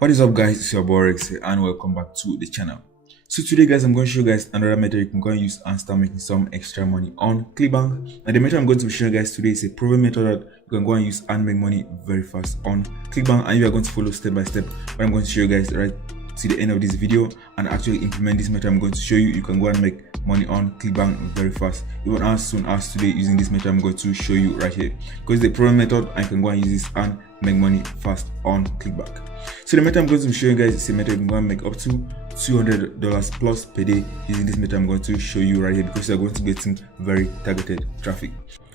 What is up, guys? It's your boy Rex here and welcome back to the channel. So today, guys, I'm going to show you guys another method you can go and use and start making some extra money on Clickbank. And the method I'm going to show you guys today is a proven method that you can go and use and make money very fast on Clickbank, and you are going to follow step by step what I'm going to show you guys right to the end of this video and actually implement this method I'm going to show you. You can go and make money on Clickbank very fast, even as soon as today, using this method I'm going to show you right here, because the proven method I can go and use this and make money fast on Clickbank. So the method I'm going to show you guys is a method you can go and make up to $200 plus per day using this method I'm going to show you right here, because you're going to be getting very targeted traffic.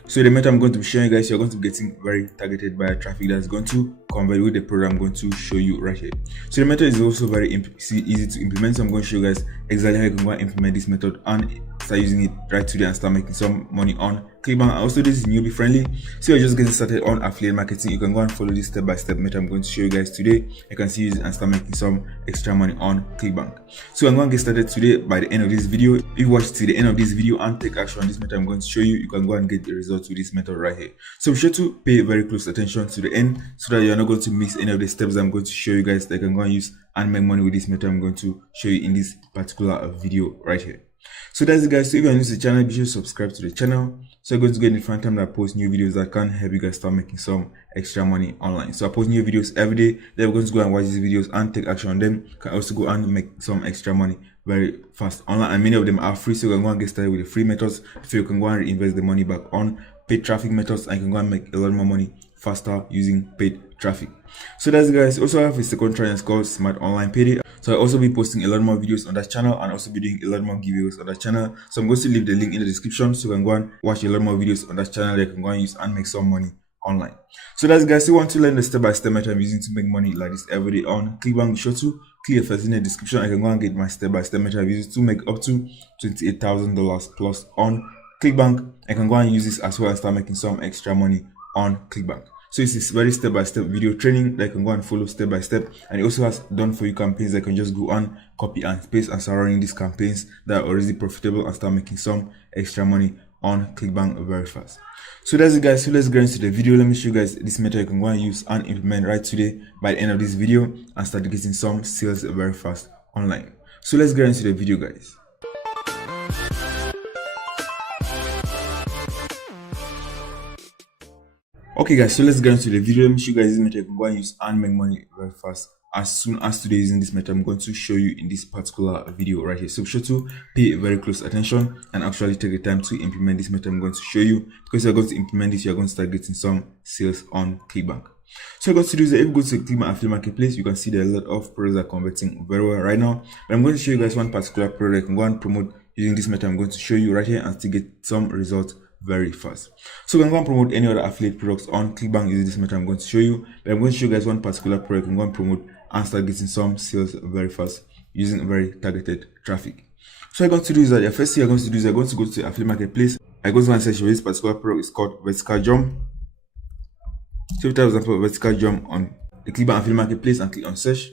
So the method I'm going to be showing you guys, you're going to be getting very targeted by traffic that's going to convert with the product I'm going to show you right here. So the method is also very easy to implement. So I'm going to show you guys exactly how you can go and implement this method and start using it right today and start making some money on Clickbank. Also, this is newbie friendly, so you're just getting started on affiliate marketing. You can go and follow this step-by-step method I'm going to show you guys today. You can see use it and start making some extra money on Clickbank. So I'm going to get started today by the end of this video. If you watch to the end of this video and take action on this method I'm going to show you, you can go and get the results with this method right here. So be sure to pay very close attention to the end so that you're not going to miss any of the steps I'm going to show you guys that you can go and use and make money with this method I'm going to show you in this particular video right here. So that's it, guys. So if you're new to the channel, be sure to subscribe to the channel so you're going to get in front time that I post new videos that can help you guys start making some extra money online. So I post new videos every day. Then we're going to go and watch these videos and take action on them. You can also go and make some extra money very fast online, and many of them are free, so you can go and get started with the free methods so you can go and reinvest the money back on paid traffic methods, and you can go and make a lot more money faster using paid traffic. So that's it, guys. Also, I have a second channel called Smart Online Payday. So I'll also be posting a lot more videos on that channel and also be doing a lot more giveaways on that channel. So I'm going to leave the link in the description so you can go and watch a lot more videos on that channel that you can go and use and make some money online. So that's it, guys. If you want to learn the step-by-step method I'm using to make money like this every day on Clickbank, be sure to click the first in the description. I can go and get my step-by-step method I'm using to make up to $28,000 plus on Clickbank. I can go and use this as well and start making some extra money on Clickbank. So this is very step-by-step video training that you can go and follow step by step, and it also has done for you campaigns that you can just go and copy and paste and start running these campaigns that are already profitable and start making some extra money on Clickbank very fast. So that's it, guys. So let's get into the video. Let me show you guys this method you can go and use and implement right today by the end of this video and start getting some sales very fast online. So let's get into the video, guys. Okay, guys, so let's get into the video. Let me show you guys this method you can go and use and make money very fast as soon as today. Using this method I'm going to show you in this particular video right here. So be sure to pay very close attention and actually take the time to implement this method I'm going to show you, because you're going to implement this, you're going to start getting some sales on Clickbank. So you're going to do is that if you go to Clickbank affiliate marketplace, you can see there are a lot of products that are converting very well right now. But I'm going to show you guys one particular product you can go and promote using this method I'm going to show you right here and still get some results very fast. So we can go and promote any other affiliate products on Clickbank using this method I'm going to show you. But I'm going to show you guys one particular product you can go and promote and start getting some sales very fast using very targeted traffic. So what you're going to do is that the first thing you're going to do is you're going to go to the affiliate marketplace. I go to and search for this particular product. It's called vertical jump. So if you type, for example, vertical jump on the Clickbank affiliate marketplace and click on search,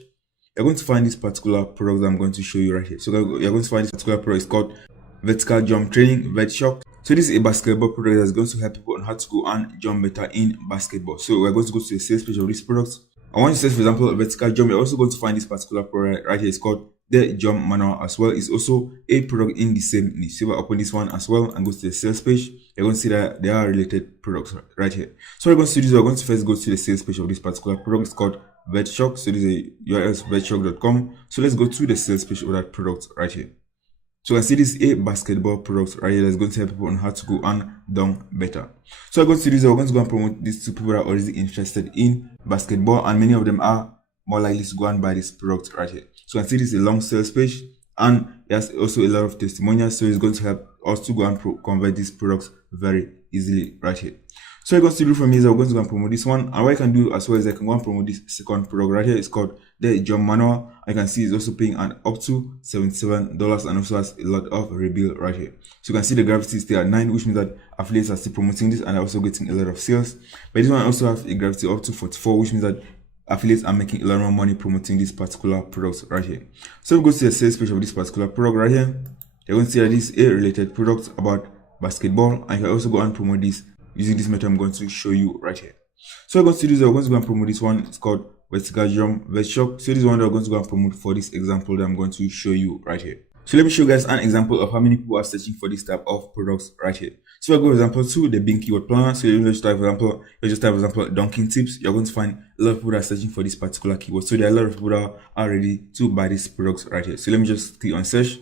you're going to find this particular product that I'm going to show you right here. So you're going to find this particular product. It's called vertical jump training, VertShock. So this is a basketball product that's going to help people on how to go and jump better in basketball. So we're going to go to the sales page of this product. I want to search, for example, a vertical jump. You're also going to find this particular product right here. It's called the jump manual as well. It's also a product in the same niche. So if I open this one as well and go to the sales page, you're going to see that they are related products right here. So we're going to do is we're going to first go to the sales page of this particular product. It's called VertShock. So this is a URL, vertshock.com. So let's go to the sales page of that product right here. So I see this is a basketball product right here that's going to help people on how to go and dunk better. So I'm going to do this, we're going to go and promote this to people that are already interested in basketball, and many of them are more likely to go and buy this product right here. So I see this is a long sales page, and there's also a lot of testimonials, so it's going to help us to go and convert these products very easily right here. So what you're going to do from here is we're going to go and promote this one, and what I can do as well is I can go and promote this second product right here. It's called the jump manual. I can see it's also paying an up to $77 and also has a lot of rebuild right here. So you can see the gravity is still at 9, which means that affiliates are still promoting this and are also getting a lot of sales. But this one also has a gravity up to 44, which means that affiliates are making a lot more money promoting this particular product right here. So we go to the sales page of this particular product right here. You're going to see that this is a related product about basketball, and you can also go and promote this using this method I'm going to show you right here. So we're going to do is we're going to go and promote this one. It's called vertical jump, vertical. So this is one that I'm going to go and promote for this example that I'm going to show you right here. So let me show you guys an example of how many people are searching for this type of products right here. So I go for example to the Bing keyword planner. So you just type for example, dunking tips. You're going to find a lot of people that are searching for this particular keyword. So there are a lot of people that are ready to buy these products right here. So let me just click on search.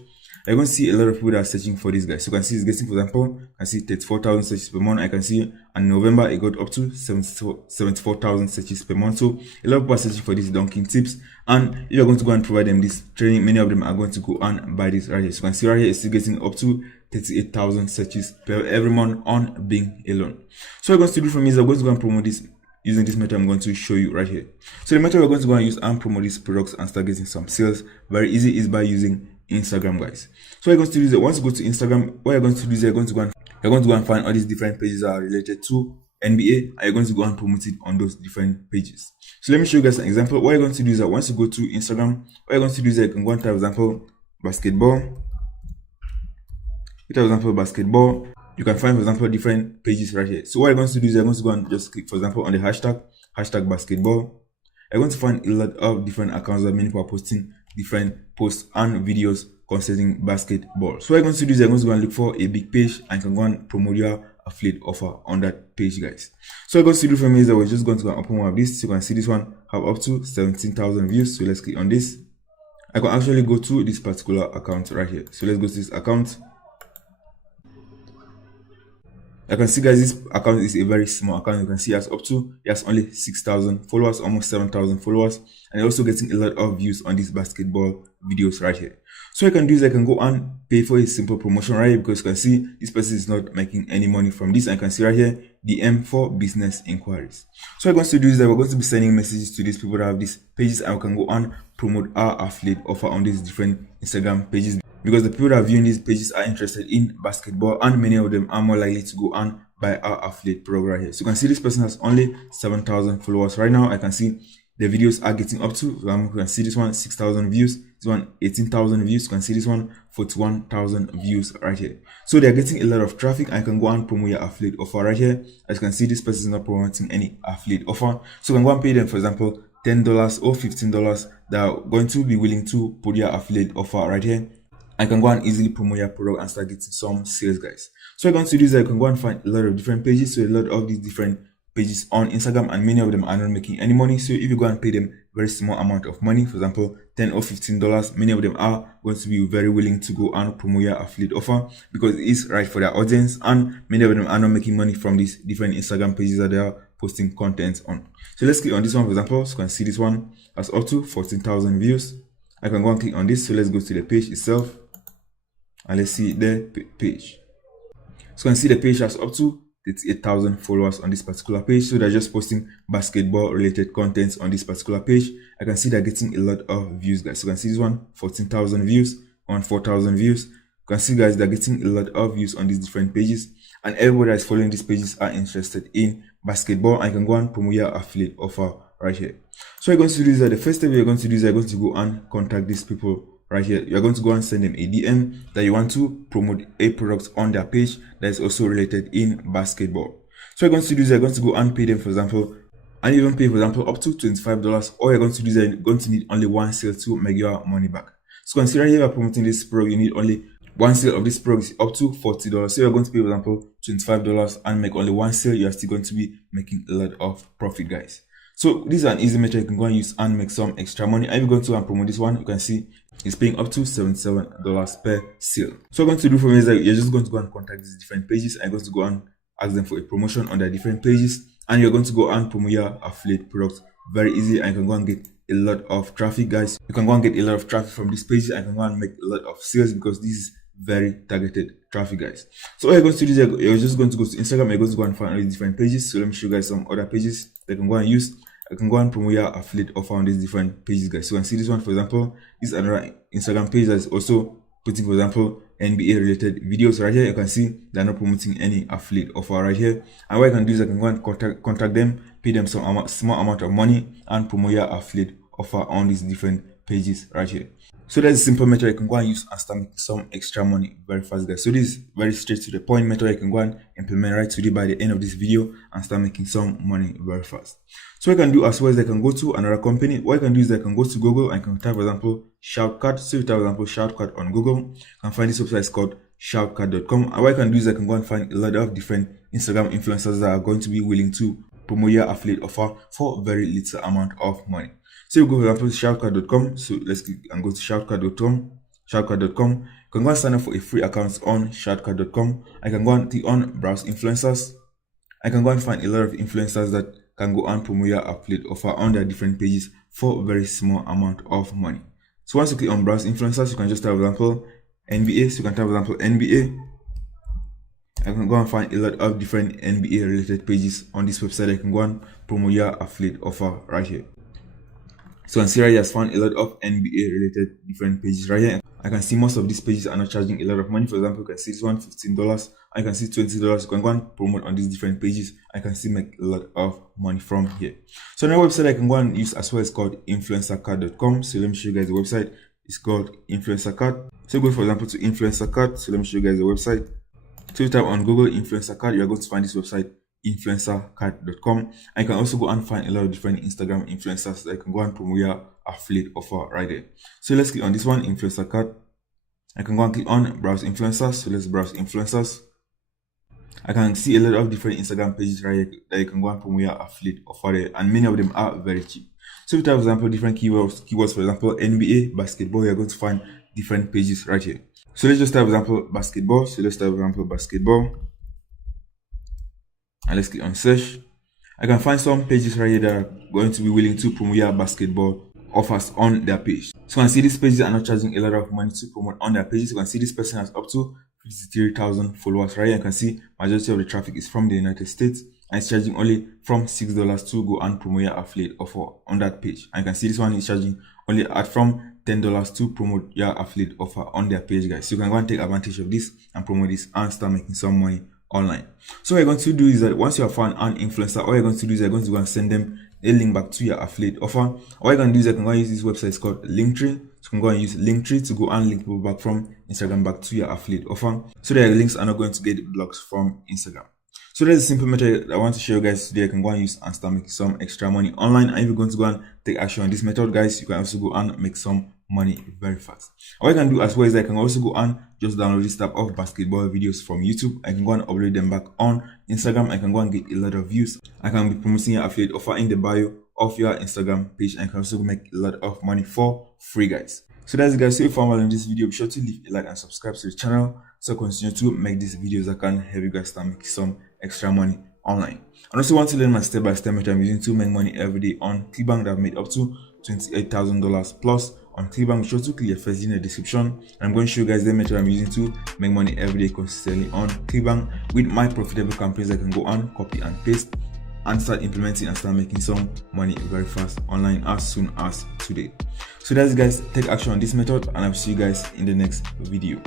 You're going to see a lot of people that are searching for this guy. So you can see it's getting, for example, I can see 34,000 searches per month. I can see in November it got up to 74,000 searches per month. So a lot of people are searching for these dunking tips. And if you're going to go and provide them this training, many of them are going to go and buy this right here. So you can see right here it's still getting up to 38,000 searches per every month on Bing alone. So what I'm going to do for me is I'm going to go and promote this using this method I'm going to show you right here. So the method we're going to go and use and promote these products and start getting some sales very easy is by using Instagram, guys. So you're going to do is once you go to Instagram, what you're going to do is you're going to go and find all these different pages that are related to NBA, and you're going to go and promote it on those different pages. So let me show you guys an example. What you're going to do is that once you go to Instagram, what you're going to do is that you can go and type, for example, basketball. You type, for example, basketball. You can find, for example, different pages right here. So what you're going to do is you're going to go and just click, for example, on the hashtag basketball. You're going to find a lot of different accounts that many people are posting different posts and videos concerning basketball. So what you're going to do is you're going to go and look for a big page and you can go and promote your affiliate offer on that page, guys. So what you're going to do for me is that we're just going to go and open one of these. So you can see this one have up to 17,000 views. So let's click on this. I can actually go to this particular account right here. So let's go to this account. I can see, guys, this account is a very small account. You can see it has only 6,000 followers, almost 7,000 followers, and also getting a lot of views on these basketball videos right here. So what I can do is I can go and pay for a simple promotion right here, because you can see this person is not making any money from this. I can see right here DM for business inquiries. So what I'm going to do is that we're going to be sending messages to these people that have these pages, and we can go and promote our affiliate offer on these different Instagram pages, because the people that are viewing these pages are interested in basketball, and many of them are more likely to go and buy our affiliate program right here. So you can see this person has only 7,000 followers right now. I can see the videos are getting up to, you can see this one 6,000 views, this one 18,000 views. You can see this one 41,000 views right here. So they're getting a lot of traffic. I can go and promote your affiliate offer right here. As you can see, this person is not promoting any affiliate offer, so you can go and pay them, for example, $10 or $15 that are going to be willing to put your affiliate offer right here. I can go and easily promote your product and start getting some sales, guys. So I'm going to do is I can go and find a lot of different pages. So a lot of these different pages on Instagram, and many of them are not making any money. So if you go and pay them very small amount of money, for example, $10 or $15, many of them are going to be very willing to go and promote your affiliate offer, because it is right for their audience, and many of them are not making money from these different Instagram pages that they are posting content on. So let's click on this one, for example. So you can see this one has up to 14,000 views. I can go and click on this. So let's go to the page itself, and let's see the page. So you can see the page has up to 38,000 followers on this particular page. So they're just posting basketball related contents on this particular page. I can see they're getting a lot of views, guys. So you can see this one 14,000 views, 4,000 views. You can see, guys, they're getting a lot of views on these different pages, and everybody that's following these pages are interested in basketball. I can go and promote your affiliate offer right here. So you're going to do is that the first step you're going to do is you're going to go and contact these people right here. You're going to go and send them a DM that you want to promote a product on their page that is also related in basketball. So you're going to do is you're going to go and pay them, for example, and even pay, for example, up to $25. Or you're going to do is you're going to need only one sale to make your money back. So consider here you're promoting this product, you need only one sale of this product is up to $40. So you're going to pay, for example, $25 and make only one sale. You're still going to be making a lot of profit, guys. So this is an easy method you can go and use and make some extra money. And if you go to and promote this one, you can see it's paying up to $77 per sale. So what I'm going to do for me is that you're just going to go and contact these different pages, and you're going to go and ask them for a promotion on their different pages, and you're going to go and promote your affiliate product very easy, and you can go and get a lot of traffic, guys. You can go and get a lot of traffic from these pages, and you can go and make a lot of sales, because this is very targeted traffic, guys. So what you're going to do is you're just going to go to Instagram, you're going to go and find all these different pages. So let me show you guys some other pages that you can go and use. I can go and promote your affiliate offer on these different pages, guys. So you can see this one, for example, this another Instagram page that is also putting, for example, NBA related videos right here. You can see they're not promoting any affiliate offer right here. And what I can do is I can go and contact them, pay them some small amount of money, and promote your affiliate offer on these different pages right here. So that's a simple method you can go and use and start making some extra money very fast, guys. So this is very straight to the point method you can go and implement right today by the end of this video and start making some money very fast. So what you can do as well is I can go to another company. What you can do is I can go to Google and can type, for example, Shoutcard. So you type, for example, Shoutcard on Google, you can find this website called shoutcard.com. And what I can do is I can go and find a lot of different Instagram influencers that are going to be willing to promote your affiliate offer for very little amount of money. So you go, for example, shoutcard.com. So let's click and go to shoutcard.com. Shoutcard.com. You can go and sign up for a free account on shoutcard.com. I can go and click on browse influencers. I can go and find a lot of influencers that can go and promote your affiliate offer on their different pages for a very small amount of money. So once you click on browse influencers, you can just type, for example, NBA. So you can type, for example, NBA. I can go and find a lot of different NBA related pages on this website. I can go and promote your affiliate offer right here. So you can see right here, I found a lot of NBA related different pages right here. I can see most of these pages are not charging a lot of money. For example, you can see this one $15. I can see $20. You can go and promote on these different pages. I can still make a lot of money from here. So another website I can go and use as well is called influencercard.com. So let me show you guys the website. It's called Influencercard. So go, for example, to Influencercard. So let me show you guys the website. So you type on Google Influencercard, you are going to find this website, influencercard.com. I can also go and find a lot of different Instagram influencers that I can go and promote your affiliate offer right there. So let's click on this one, Influencercard. I can go and click on browse influencers. So let's browse influencers. I can see a lot of different Instagram pages right here that you can go and promote your affiliate offer there, and many of them are very cheap. So if you type, for example, different keywords, for example, NBA, basketball, you're going to find different pages right here. So let's just type, for example, basketball. So let's type, for example, basketball. And let's click on search. I can find some pages right here that are going to be willing to promote your basketball offers on their page. So you can see these pages are not charging a lot of money to promote on their pages. You can see this person has up to 53,000 followers right here. You can see majority of the traffic is from the United States, and it's charging only from $6 to go and promote your affiliate offer on that page. And you can see this one is charging only from $10 to promote your affiliate offer on their page, guys. So you can go and take advantage of this and promote this and start making some money online. So what you're going to do is that once you have found an influencer, all you're going to do is you're going to go and send them a link back to your affiliate offer. All you're going to do is you can go and use this website. It's called Linktree. So you can go and use Linktree to go and link people back from Instagram back to your affiliate offer, so that your links are not going to get blocked from Instagram. So that's a simple method I want to show you guys today. I can go and use and start making some extra money online. And if you're going to go and take action on this method, guys, you can also go and make some money very fast. What I can do as well is I can also go and just download this type of basketball videos from YouTube. I can go and upload them back on Instagram. I can go and get a lot of views. I can be promoting your affiliate offer in the bio of your Instagram page, and I can also make a lot of money for free, guys. So that's it, guys. So if you found value in this video, be sure to leave a like and subscribe to the channel so continue to make these videos that can help you guys start making some extra money online. And also want to learn my step-by-step method I'm using to make money every day on Clickbank that I've made up to $28,000 plus on Clickbank. Be sure to click the first link in the description, and I'm going to show you guys the method I'm using to make money every day consistently on Clickbank with my profitable campaigns. I can go on, copy and paste and start implementing and start making some money very fast online as soon as today. So that's it, guys. Take action on this method, and I'll see you guys in the next video.